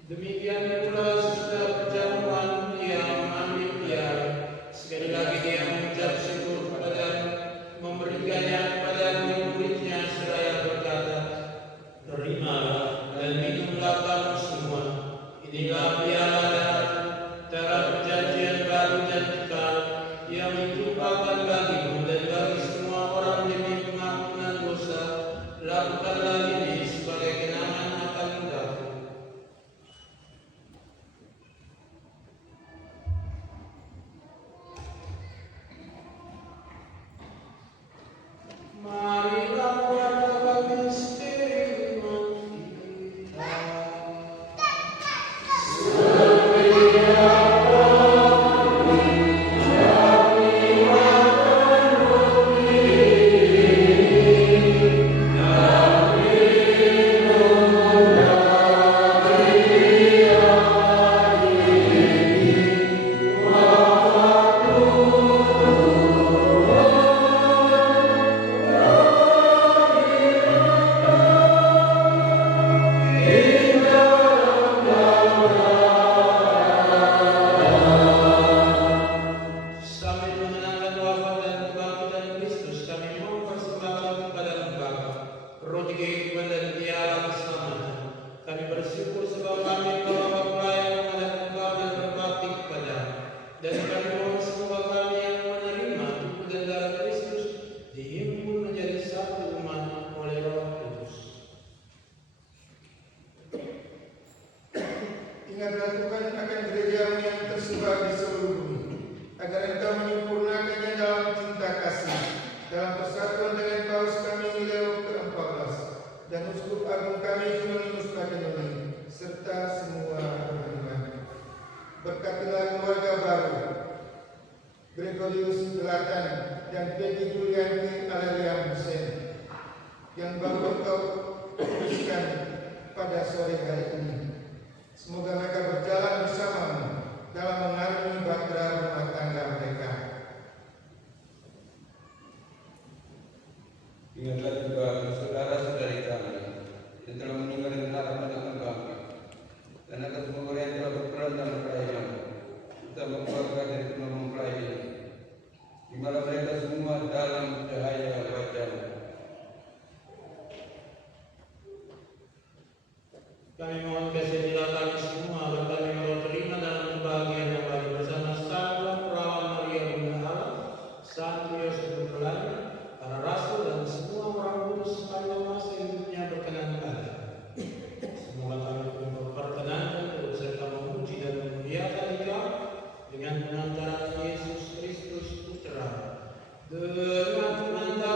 Demikian pula sesudah perjamuan dia mengambil piala. Sekali lagi dia mengucap syukur kepada memberikannya kepada murid-muridnya seraya berkata, "Terimalah dan minumlah kamu semua. Inilah piala darah perjanjian baru dan kekal yang ditumpahkan bagimu dan bagi semua orang demi pengampunan dosa. Lakukanlah ini sebagai kenangan akan daku." Marilah wartakan misteri iman kita. Sambil mengenangkan wafat dan kebangkitan Kristus, kami mempersembahkan kepada Lembaga roti kehidupan dan piala keselamatan. Kami bersyukur sebab kami Bapak pelayan menghadap Engkau dan berbakti kepada. Dan kami mohon semoga kami yang menerima tubuh dan darah Kristus dihimpun menjadi satu umat oleh Roh Kudus. Ingatlah Tuhan akan gerejamu yang tersebar di seluruh bumi, agar Engkau menyempurnakannya dalam cinta kasih, dalam persatuan dengan Paus kami Leo ke-14 dan Uskup Agung kami Hieronymus Makedoni, serta semua beriman. Berkatilah keluarga baru Gregorius Gelatan dan Peggy Julianti Alaliam Hussein yang baru Engkau kuduskan pada sore hari ini. Semoga mereka berjalan bersamamu dalam mengarungi bahtera rumah tangga mereka. Ingatlah juga saudara-saudari kami yang telah meninggal dan harapan akan bangkit, dan akan semua orang yang telah berperan dalam pelayanan, terutama keluarga dari penolong mempelai ini. Terimalah mereka semua dalam cahaya wajah-Mu. Kami mohon kasih kami semua agar kami mau terima dalam kebahagiaan yang baik bersama Sang Perawan Maria Bunda Allah, Santo Yosef Mempelai, para rasul dan semua orang kudus sepanjang masa hidupnya berkenan kepada. Semoga kami pun berperkenankan untuk serta memuji dan memuliakan Engkau dengan pengantaran Yesus Kristus Putra, dengan pengantaran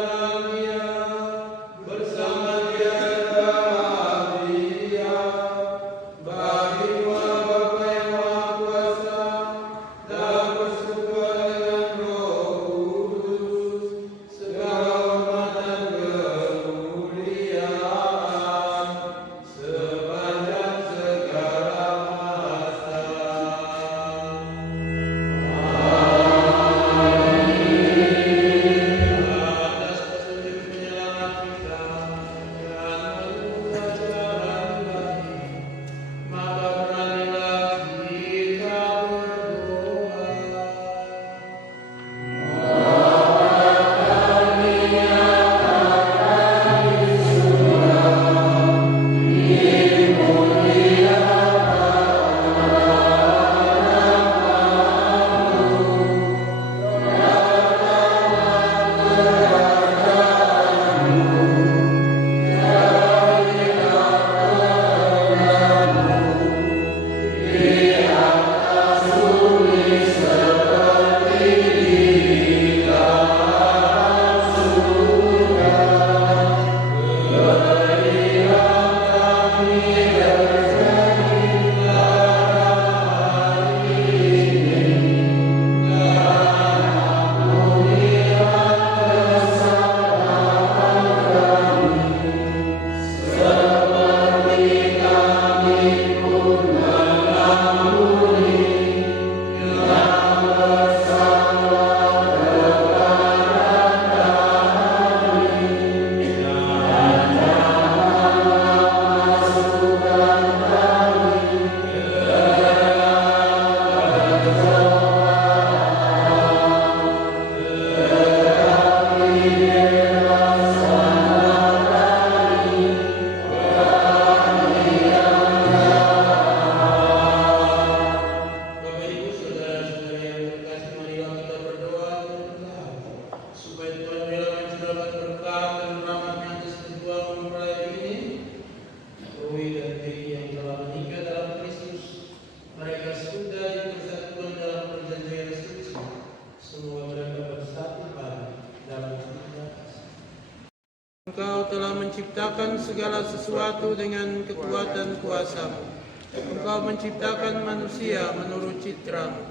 Engkau telah menciptakan segala sesuatu dengan kekuatan kuasa-Mu. Engkau menciptakan manusia menurut citra-Mu.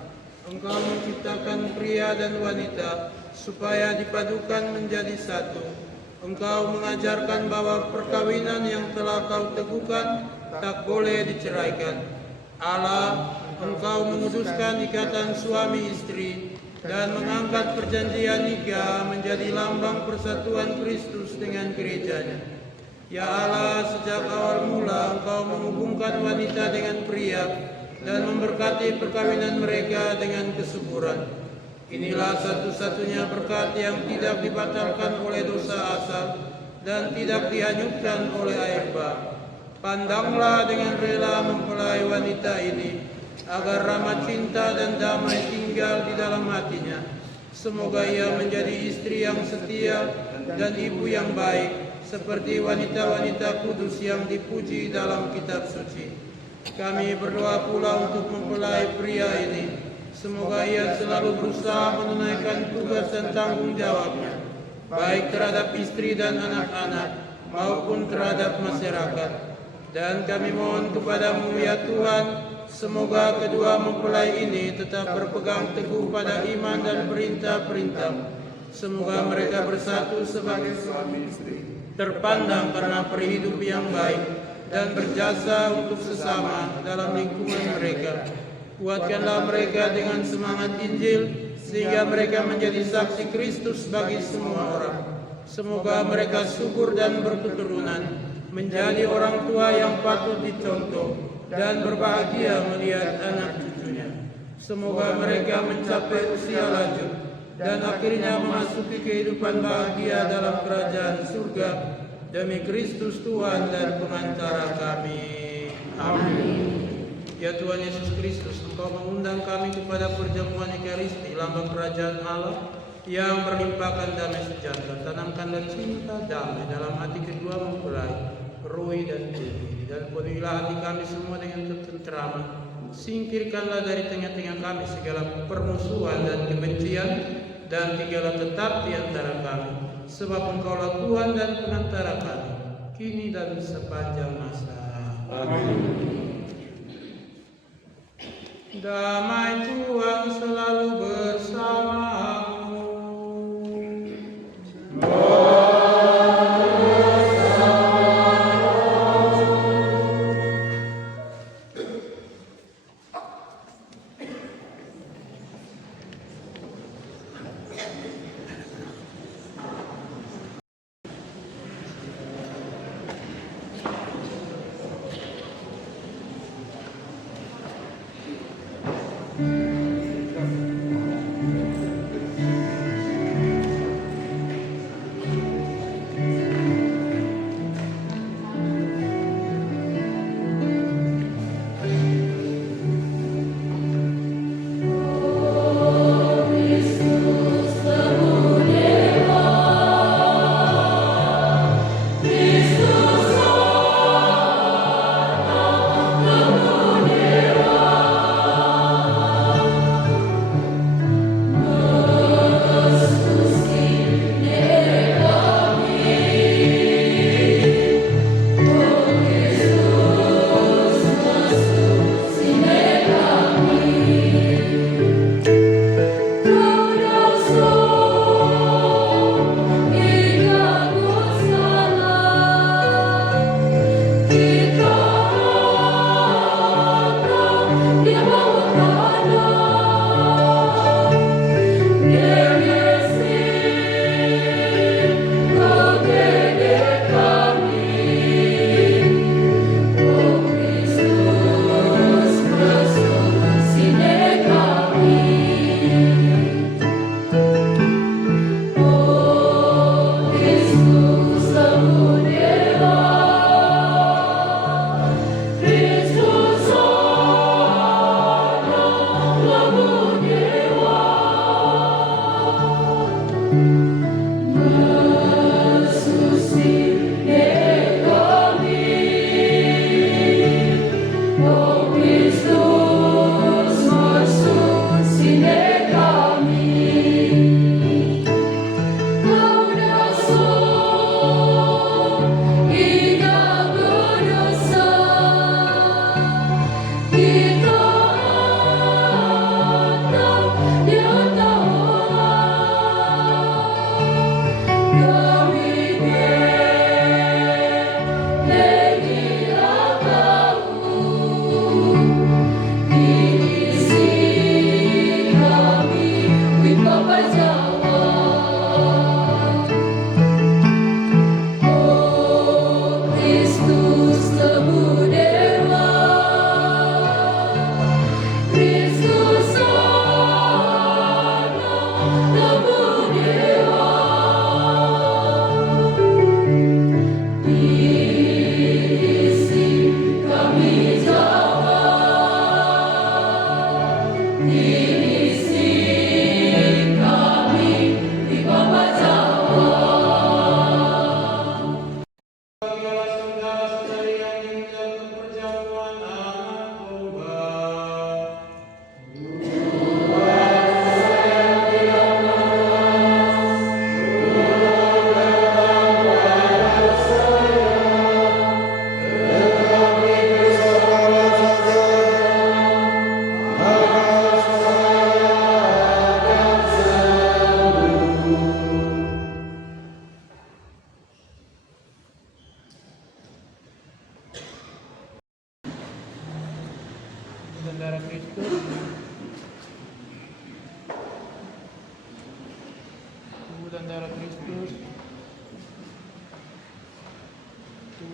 Engkau menciptakan pria dan wanita supaya dipadukan menjadi satu. Engkau mengajarkan bahwa perkawinan yang telah Kau teguhkan tak boleh diceraikan. Allah, Engkau menguduskan ikatan suami istri dan mengangkat perjanjian nikah menjadi lambang persatuan Kristus dengan gerejanya. Ya Allah, sejak awal mula Engkau menghubungkan wanita dengan pria dan memberkati perkawinan mereka dengan kesuburan. Inilah satu-satunya berkat yang tidak dibatalkan oleh dosa asal dan tidak dihanyutkan oleh air bah. Pandanglah dengan rela mempelai wanita ini, agar rahmat cinta dan damai tinggal di dalam hatinya. Semoga ia menjadi istri yang setia dan ibu yang baik, seperti wanita-wanita kudus yang dipuji dalam kitab suci. Kami berdoa pula untuk mempelai pria ini. Semoga ia selalu berusaha menunaikan tugas dan tanggung jawabnya, baik terhadap istri dan anak-anak maupun terhadap masyarakat. Dan kami mohon kepadamu ya Tuhan, semoga kedua mempelai ini tetap berpegang teguh pada iman dan perintah-perintah. Semoga mereka bersatu sebagai suami istri, terpandang karena perhidup yang baik dan berjasa untuk sesama dalam lingkungan mereka. Kuatkanlah mereka dengan semangat Injil, sehingga mereka menjadi saksi Kristus bagi semua orang. Semoga mereka subur dan berketurunan, menjadi orang tua yang patut dicontoh, dan berbahagia melihat anak cucunya. Semoga mereka mencapai usia lanjut, dan akhirnya memasuki kehidupan bahagia dalam kerajaan surga, demi Kristus Tuhan dan pengantara kami. Amin. Ya Tuhan Yesus Kristus, Engkau mengundang kami kepada perjamuan Ekaristi, lambang kerajaan Allah yang berlimpahkan damai sejahtera. Tanamkanlah cinta damai dalam hati kedua mempelai, Roy dan Jenny, dan penuhilah hati kami semua dengan ketenteraman. Singkirkanlah dari tengah-tengah kami segala permusuhan dan kebencian, dan tinggallah tetap di antara kami, sebab Engkaulah Tuhan dan pengantara kami, kini dan sepanjang masa. Amin. Damai Tuhan selalu bersamamu.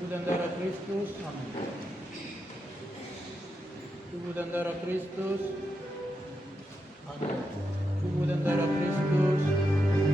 tubuh dan darah Kristus. Amin. Tubuh dan darah Kristus. Amin. Tubuh dan darah Kristus. Amin.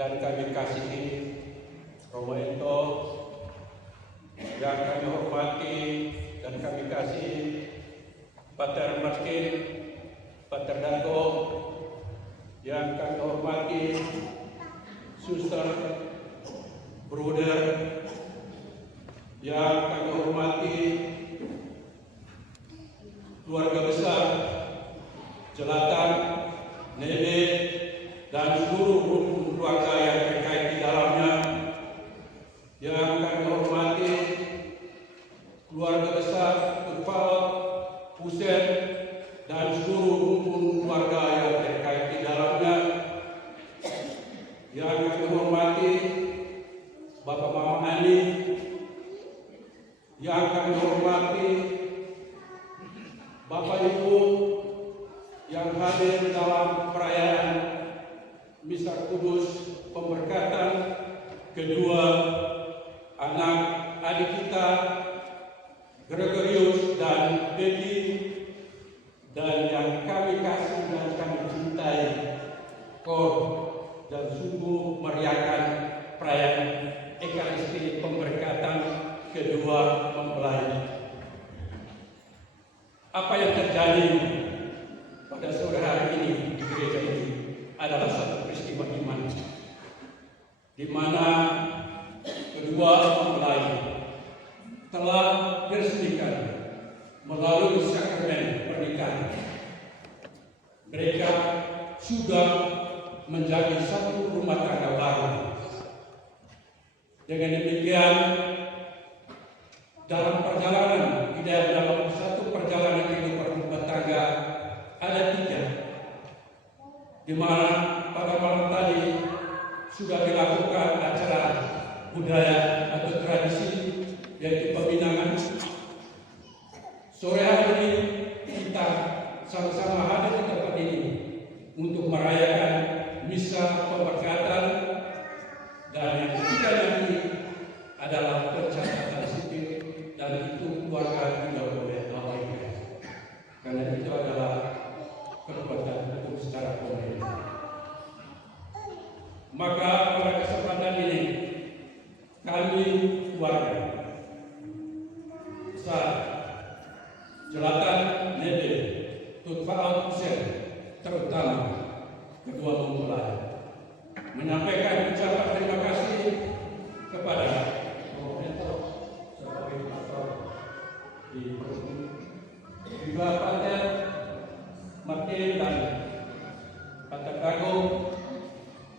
dan kami kasihi Romo Ento, yang kami hormati dan kami kasihi Pater Martin, Pater Dato, yang kami hormati Suster, Bruder, yang kami hormati keluarga besar Jelatan, Nene, dan seluruh keluarga yang terkait di dalamnya, kedua anak adik kita Gregorius dan Dedi, dan yang kami kasih dan kami cintai Kor, dan sungguh meriahkan perayaan Ekaristi pemberkatan kedua mempelai. Apa yang terjadi pada sore hari ini di gereja ini adalah satu peristiwa iman, di mana kedua mempelai telah diresmikan melalui sakramen pernikahan. Mereka sudah menjadi satu rumah tangga baru. Dengan demikian, dalam perjalanan, di dalam satu perjalanan kehidupan rumah tangga ada 3, di mana pada malam tadi sudah dilakukan acara budaya atau tradisi, yaitu peminangan. Sore hari ini kita sama-sama hadir di tempat ini untuk merayakan misa pemberkatan, dan yang ketiga nanti adalah pencatatan sipil, dan itu keluarga tidak boleh abaikan, karena itu adalah perbuatan hukum secara pemerintah. Maka pada kesempatan ini kami keluarga besar Jelatan Nede Tutfaal Hussein, terutama kedua mempelai, menyampaikan ucapan terima kasih kepada Prof. sebagai pastor di juga Pater Martin dan Pater Agung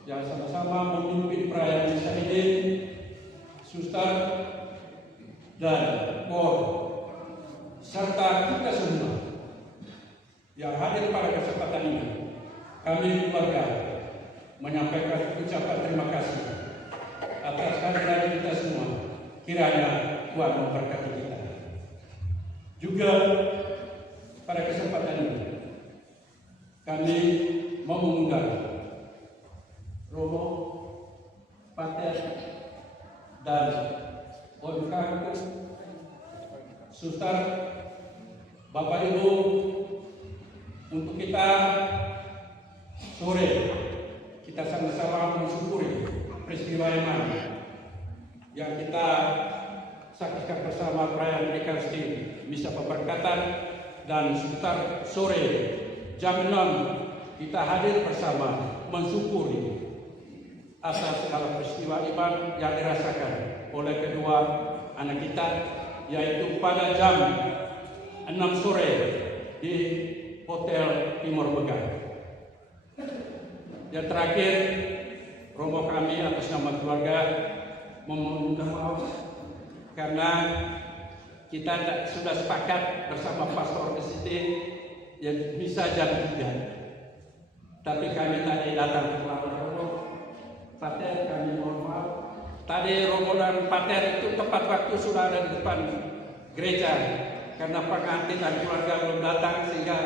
yang sama-sama memimpin perayaan misa ini, Suster dan Kor, serta kita semua yang hadir pada kesempatan ini. Kami keluarga menyampaikan ucapan terima kasih atas kehadiran kita semua. Kiranya Tuhan memberkati kita. Juga pada kesempatan ini kami mau mengundang Romo, Pater, dan Onkaku, Suster, Bapak Ibu, untuk kita sore kita sama-sama mensyukuri peristiwa iman yang kita saksikan bersama perayaan Ekaristi misa pemberkatan, dan sekitar sore jam 6 kita hadir bersama mensyukuri atas segala peristiwa iman yang dirasakan oleh kedua anak kita, yaitu pada jam 6 sore di Hotel Timur Megar. Yang terakhir, romo kami atas nama keluarga meminta maaf karena kita sudah sepakat bersama pastor di sini yang bisa jam 3, tapi kami tadi datang terlambat. Romo, Pater, kami mohon maaf. Tadi romo dan Pater itu tepat waktu sudah ada di depan gereja, karena pengantin dan keluarga belum datang sehingga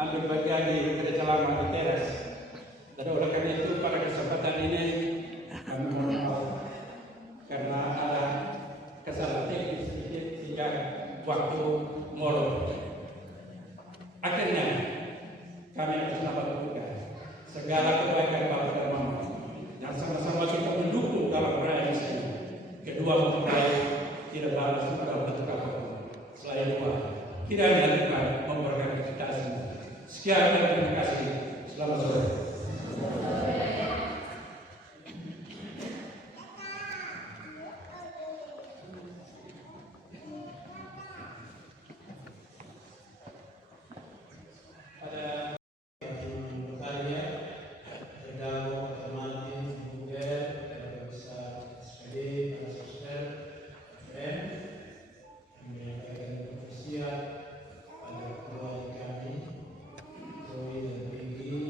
ambil bagian di gereja lama di teras. Dan oleh karena itu pada kesempatan ini kami mohon maaf karena ada kesalahan teknis sedikit sehingga waktu molor. Akhirnya kami atas nama Tuhan segala kebaikan Bapak dan Mama yang sama-sama kita mendukung dalam perayaan ini. Kedua mempelai tidak balas pada bentuk apapun selain Tuhan. Kiranya Tuhan memberkati kita semua. Sekian dan terima kasih. Selamat sore. Pada keluarga kami, Zoe dan Peggy,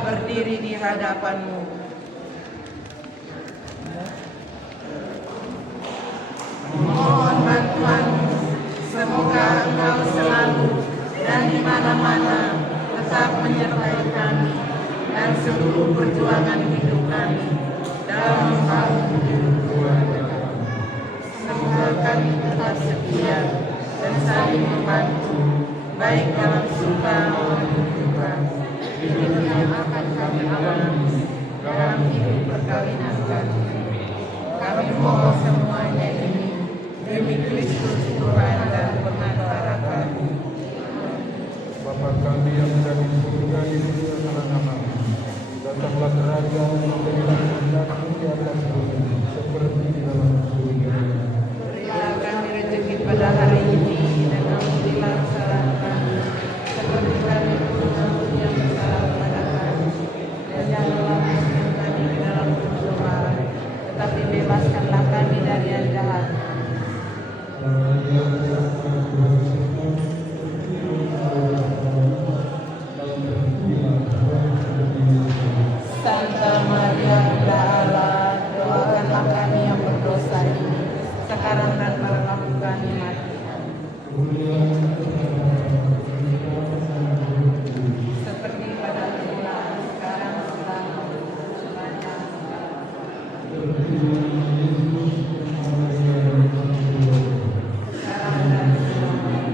berdiri di hadapanmu. Mohon bantuanmu, semoga Engkau selalu dan di mana-mana tetap menyertai kami dan seluruh perjuangan hidup kami dalam membangun keluarga kami. Semoga kami tetap setia dan saling membantu, baik dalam suka maupun duka, hidup yang akan kami alami dalam hidup perkawinan kami. Kami mohon semuanya ini demi Kristus Tuhan dan pengantara kami. Bapa kami yang ada di surga, dimuliakanlah namamu. Datanglah kerajaan jadilah kehendakmu di atas bumi seperti di dalam surga. Berilah kami rezeki pada hari ini dan ampunilah kesalahan kami seperti kami mengampuni yang bersalah kepada kami. Dan janganlah masukkan kami ke dalam pencobaan, tetapi bebaskanlah kami dari yang jahat. Santa Maria Bunda Allah, doakanlah kami yang berdosa ini sekarang dan pada waktu kami mati. Seperti pada mula, sekarang selamanya. Sekarang dan selamanya.